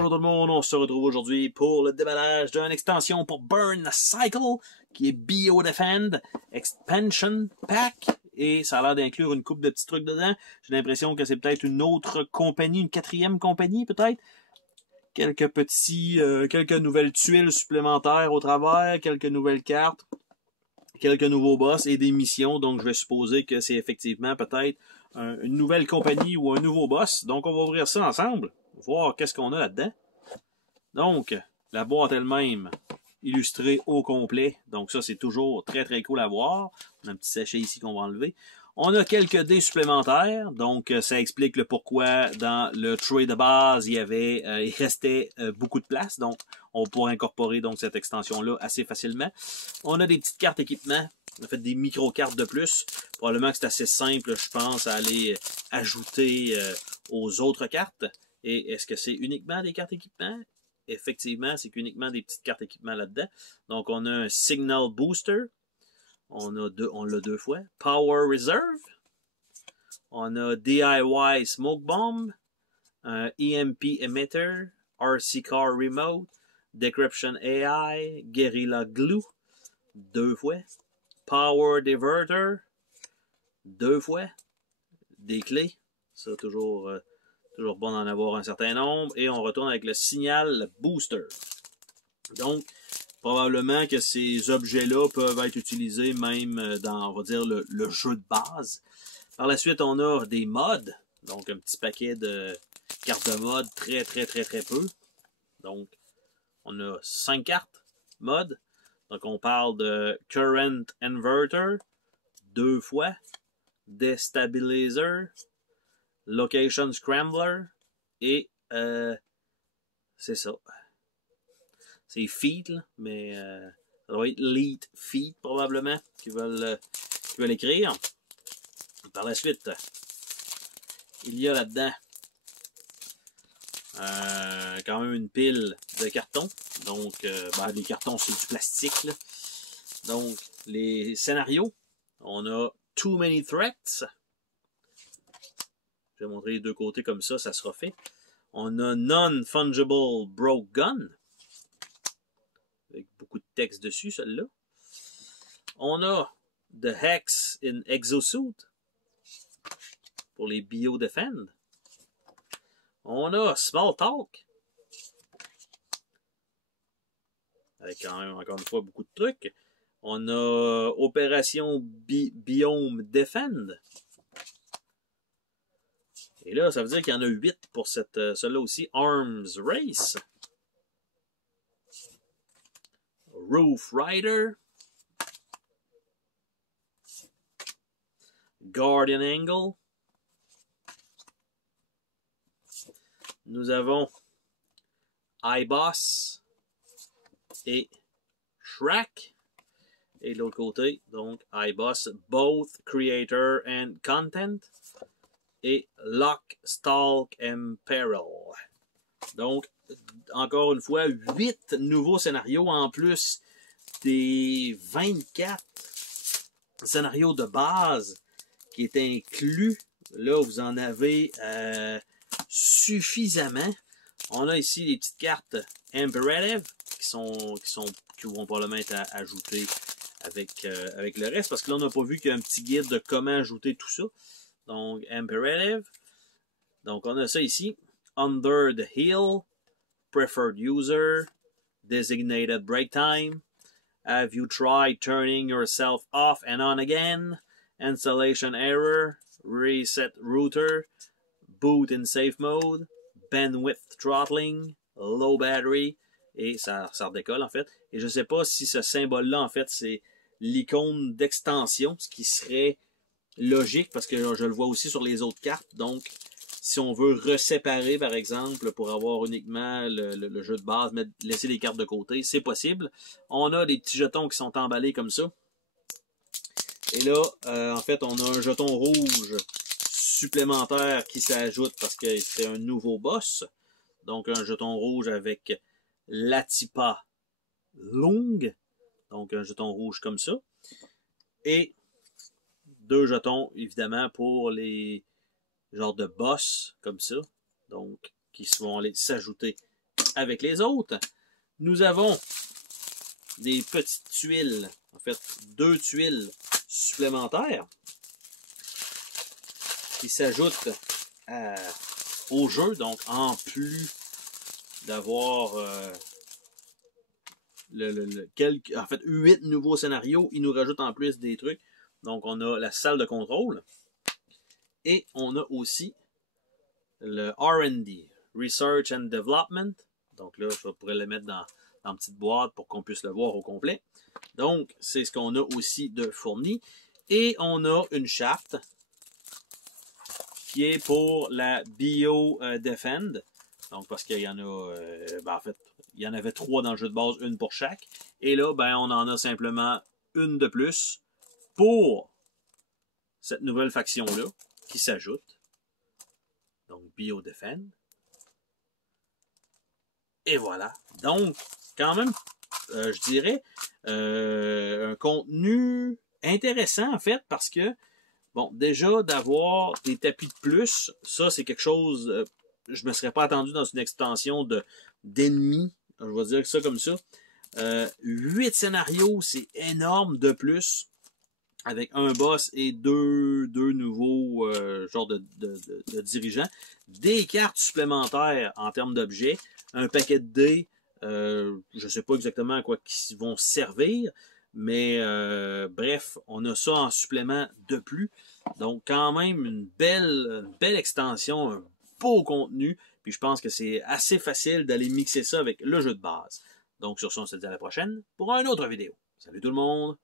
Bonjour tout le monde, on se retrouve aujourd'hui pour le déballage d'une extension pour Burn Cycle qui est Biodefend Expansion Pack et ça a l'air d'inclure une couple de petits trucs dedans. J'ai l'impression que c'est peut-être une autre compagnie, une quatrième compagnie peut-être. Quelques nouvelles tuiles supplémentaires au travers, quelques nouvelles cartes, quelques nouveaux boss et des missions. Donc je vais supposer que c'est effectivement peut-être une nouvelle compagnie ou un nouveau boss. Donc on va ouvrir ça ensemble. Voir qu'est-ce qu'on a là-dedans. Donc, la boîte elle-même, illustrée au complet. Donc ça, c'est toujours très très cool à voir. On a un petit sachet ici qu'on va enlever. On a quelques dés supplémentaires. Donc, ça explique le pourquoi dans le tray de base, il restait beaucoup de place. Donc, on pourra incorporer donc cette extension-là assez facilement. On a des petites cartes équipement. On a fait des micro-cartes de plus. Probablement que c'est assez simple, je pense, à aller ajouter aux autres cartes. Et est-ce que c'est uniquement des cartes équipement? Effectivement, c'est uniquement des petites cartes équipement là-dedans. Donc, on a un Signal Booster. On l'a deux fois. Power Reserve. On a DIY Smoke Bomb. Un EMP Emitter. RC Car Remote. Decryption AI. Guerrilla Glue. Deux fois. Power Diverter. Deux fois. Des clés. Ça, toujours bon d'en avoir un certain nombre. Et on retourne avec le Signal Booster. Donc, probablement que ces objets-là peuvent être utilisés même dans, on va dire, le jeu de base. Par la suite, on a des mods. Donc, un petit paquet de cartes de mode, très peu. Donc, on a 5 cartes mod. Donc, on parle de Current Inverter, 2 fois. Destabilizer, Location Scrambler et c'est ça. C'est Feet, là, mais ça doit être Lead Feet probablement qui veulent écrire. Par la suite, il y a là-dedans quand même une pile de cartons. Donc, les cartons, c'est du plastique. Là. Donc, les scénarios, on a Too Many Threats. Je vais montrer les deux côtés comme ça sera fait. On a Non-Fungible Broke Gun. Avec beaucoup de texte dessus, celle-là. On a The Hex in Exosuit. Pour les Biodefend. On a Small Talk. Avec quand même, encore une fois, beaucoup de trucs. On a Opération Biome Defend. Et là, ça veut dire qu'il y en a 8 pour celle-là aussi. Arms Race. Roof Rider. Guardian Angle. Nous avons iBoss et Shrek. Et de l'autre côté, donc iBoss, Both Creator and Content. Et Lock, Stalk and Peril. Donc, encore une fois, 8 nouveaux scénarios en plus des 24 scénarios de base qui est inclus. Là, vous en avez suffisamment. On a ici les petites cartes Imperative qui vont probablement être ajoutées avec le reste. Parce que là, on n'a pas vu qu'il y a un petit guide de comment ajouter tout ça. Donc, Imperative. Donc, on a ça ici. Under the Hill. Preferred User. Designated Break Time. Have you tried turning yourself off and on again? Installation Error. Reset Router. Boot in Safe Mode. Bandwidth Throttling. Low Battery. Et ça redécolle, en fait. Et je ne sais pas si ce symbole-là, en fait, c'est l'icône d'extension, ce qui serait logique, parce que je le vois aussi sur les autres cartes. Donc, si on veut reséparer, par exemple, pour avoir uniquement le jeu de base, laisser les cartes de côté, c'est possible. On a des petits jetons qui sont emballés comme ça. Et là, en fait, on a un jeton rouge supplémentaire qui s'ajoute parce que c'est un nouveau boss. Donc, un jeton rouge avec Latipa Long. Donc, un jeton rouge comme ça. Et 2 jetons, évidemment, pour les genres de boss, comme ça. Donc, qui vont aller s'ajouter avec les autres. Nous avons des petites tuiles, en fait 2 tuiles supplémentaires qui s'ajoutent au jeu. Donc en plus d'avoir en fait 8 nouveaux scénarios, il nous rajoute en plus des trucs. Donc on a la salle de contrôle et on a aussi le R&D, Research and Development. Donc là, je pourrais le mettre dans une petite boîte pour qu'on puisse le voir au complet. Donc, c'est ce qu'on a aussi de fourni. Et on a une charte qui est pour la Bio Defend. Donc, parce qu'il y en a, en fait, il y en avait 3 dans le jeu de base, une pour chaque. Et là, ben, on en a simplement une de plus pour cette nouvelle faction-là qui s'ajoute. Donc, Bio Defend. Et voilà. Donc, quand même, je dirais, un contenu intéressant, en fait, parce que, bon, déjà, d'avoir des tapis de plus, ça, c'est quelque chose, je me serais pas attendu dans une extension d'ennemis, je vais dire ça comme ça. 8 scénarios, c'est énorme de plus, avec un boss et deux nouveaux genres de dirigeants. Des cartes supplémentaires en termes d'objets, un paquet de dés, je ne sais pas exactement à quoi ils vont servir, mais bref, on a ça en supplément de plus. Donc quand même une belle extension, un beau contenu, puis je pense que c'est assez facile d'aller mixer ça avec le jeu de base. Donc sur ça, on se dit à la prochaine pour une autre vidéo. Salut tout le monde!